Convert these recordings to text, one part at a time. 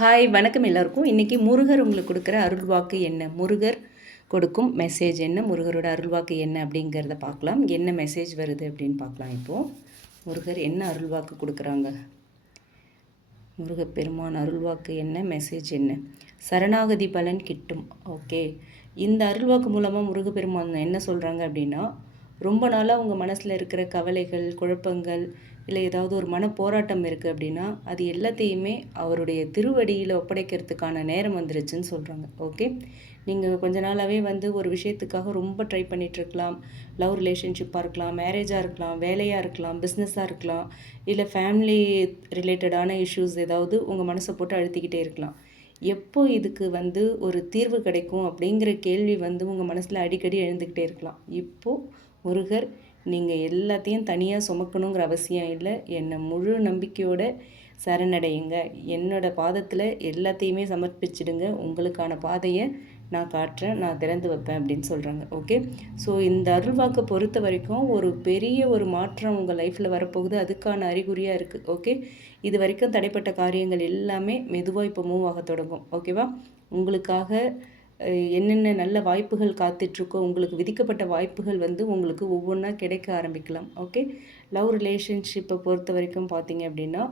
Hi வணக்கம் எல்லாருக்கும். இன்றைக்கி முருகர் உங்களுக்கு கொடுக்குற அருள்வாக்கு என்ன, முருகர் கொடுக்கும் மெசேஜ் என்ன, முருகரோட அருள்வாக்கு என்ன அப்படிங்கிறத பார்க்கலாம். என்ன மெசேஜ் வருது அப்படின்னு பார்க்கலாம். இப்போது முருகர் என்ன அருள்வாக்கு கொடுக்குறாங்க, முருகப்பெருமான் அருள்வாக்கு என்ன, மெசேஜ் என்ன? சரணாகதி பலன் கிட்டும். ஓகே, இந்த அருள்வாக்கு மூலமாக முருகப்பெருமான் என்ன சொல்கிறாங்க அப்படின்னா, ரொம்ப நாளாக உங்கள் மனசில் இருக்கிற கவலைகள், குழப்பங்கள், இல்லை ஏதாவது ஒரு மன போராட்டம் இருக்குது அப்படின்னா அது எல்லாத்தையுமே அவருடைய திருவடியில் ஒப்படைக்கிறதுக்கான நேரம் வந்துருச்சுன்னு சொல்கிறாங்க. ஓகே, நீங்கள் கொஞ்ச நாளாகவே ஒரு விஷயத்துக்காக ரொம்ப ட்ரை பண்ணிகிட்ருக்கலாம். லவ் ரிலேஷன்ஷிப்பாக இருக்கலாம், மேரேஜாக இருக்கலாம், வேலையாக இருக்கலாம், பிஸ்னஸாக இருக்கலாம், இல்லை ஃபேமிலி ரிலேட்டடான இஷ்யூஸ் ஏதாவது உங்கள் மனசை போட்டு அழுத்திக்கிட்டே இருக்கலாம். எப்போ இதுக்கு ஒரு தீர்வு கிடைக்கும் அப்படிங்கிற கேள்வி உங்கள் மனசில் அடிக்கடி எழுந்துக்கிட்டே இருக்கலாம். இப்போது முருகர் நீங்கள் எல்லாத்தையும் தனியாக சுமக்கணுங்கிற அவசியம் இல்லை, என்னை முழு நம்பிக்கையோட சரணடையுங்க, என்னோடய பாதத்தில் எல்லாத்தையுமே சமர்ப்பிச்சிடுங்க, உங்களுக்கான பாதையை நான் காட்டுறேன், நான் திறந்து வைப்பேன் அப்படின்னு சொல்கிறாங்க. ஓகே, ஸோ இந்த அருள்வாக்கை பொறுத்த வரைக்கும் ஒரு பெரிய மாற்றம் உங்கள் லைஃப்பில் வரப்போகுது, அதுக்கான அறிகுறியாக இருக்குது. ஓகே, இது வரைக்கும் தடைப்பட்ட காரியங்கள் எல்லாமே மெதுவாக இப்போ மூவ் ஆக தொடங்கும். ஓகேவா, உங்களுக்காக என்னென்ன நல்ல வாய்ப்புகள் காத்துட்ருக்கோ, உங்களுக்கு விதிக்கப்பட்ட வாய்ப்புகள் உங்களுக்கு ஒவ்வொன்றா கிடைக்க ஆரம்பிக்கலாம். ஓகே, லவ் ரிலேஷன்ஷிப்பை பொறுத்த வரைக்கும் பார்த்தீங்க அப்படின்னா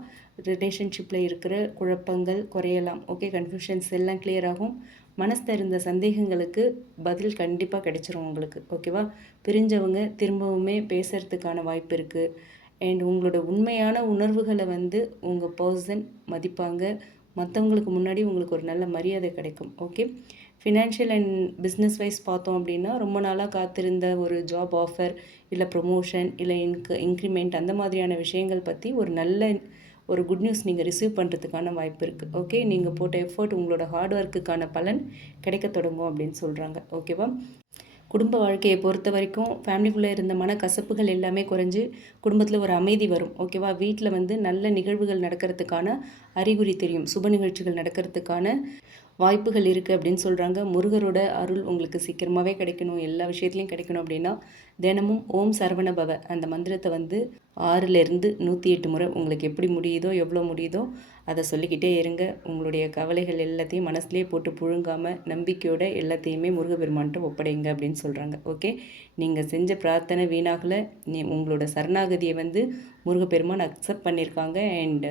ரிலேஷன்ஷிப்பில் இருக்கிற குழப்பங்கள் குறையலாம். ஓகே, கன்ஃபியூஷன்ஸ் எல்லாம் கிளியர் ஆகும். மனசில் இருந்த சந்தேகங்களுக்கு பதில் கண்டிப்பாக கிடைச்சிரும் உங்களுக்கு. ஓகேவா, பிரிஞ்சவங்க திரும்பவுமே பேசுகிறதுக்கான வாய்ப்பு இருக்குது. அண்ட் உங்களோட உண்மையான உணர்வுகளை உங்கள் பர்சன் மதிப்பாங்க, மற்றவங்களுக்கு முன்னாடி உங்களுக்கு ஒரு நல்ல மரியாதை கிடைக்கும். Okay, financial and business wise பார்த்தோம் அப்படின்னா ரொம்ப நாளாக காத்திருந்த ஒரு ஜாப் ஆஃபர், இல்லை ப்ரொமோஷன், இல்லை இன்க்ரிமெண்ட், அந்த மாதிரியான விஷயங்கள் பற்றி ஒரு குட் நியூஸ் நீங்கள் ரிசீவ் பண்ணுறதுக்கான வாய்ப்பு இருக்குது. ஓகே, நீங்கள் போட்ட எஃபர்ட், உங்களோட ஹார்ட் ஒர்க்குக்கான பலன் கிடைக்க தொடங்கும் அப்படின்னு சொல்கிறாங்க. ஓகேவா, குடும்ப வாழ்க்கையை பொறுத்த வரைக்கும் ஃபேமிலிக்குள்ளே இருந்த மனக்கசப்புகள் எல்லாமே குறைஞ்சி குடும்பத்தில் ஒரு அமைதி வரும். ஓகேவா, வீட்டில் நல்ல நிகழ்வுகள் நடக்கிறதுக்கான அறிகுறி தெரியும், சுப நிகழ்ச்சிகள் நடக்கிறதுக்கான வாய்ப்புகள் இருக்குது அப்படின்னு சொல்கிறாங்க. முருகரோட அருள் உங்களுக்கு சீக்கிரமாகவே கிடைக்கணும், எல்லா விஷயத்துலையும் கிடைக்கணும் அப்படின்னா தினமும் ஓம் சரவண பவ அந்த மந்திரத்தை 6லேருந்து 108 முறை உங்களுக்கு எப்படி முடியுதோ, எவ்வளோ முடியுதோ அதை சொல்லிக்கிட்டே இருங்க. உங்களுடைய கவலைகள் எல்லாத்தையும் மனசுலேயே போட்டு புழுங்காமல் நம்பிக்கையோட எல்லாத்தையுமே முருகப்பெருமான்கிட்ட ஒப்படைங்க அப்படின்னு சொல்கிறாங்க. ஓகே, நீங்கள் செஞ்ச பிரார்த்தனை வீணாகலை, உங்களோட சரணாகதியை முருகப்பெருமான் அக்செப்ட் பண்ணியிருக்காங்க. அண்ட்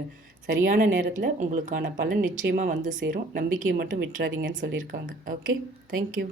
சரியான நேரத்தில் உங்களுக்கான பலன் நிச்சயமாக சேரும். நம்பிக்கையை மட்டும் விட்டுறாதீங்கன்னு சொல்லியிருக்காங்க. Okay, thank you.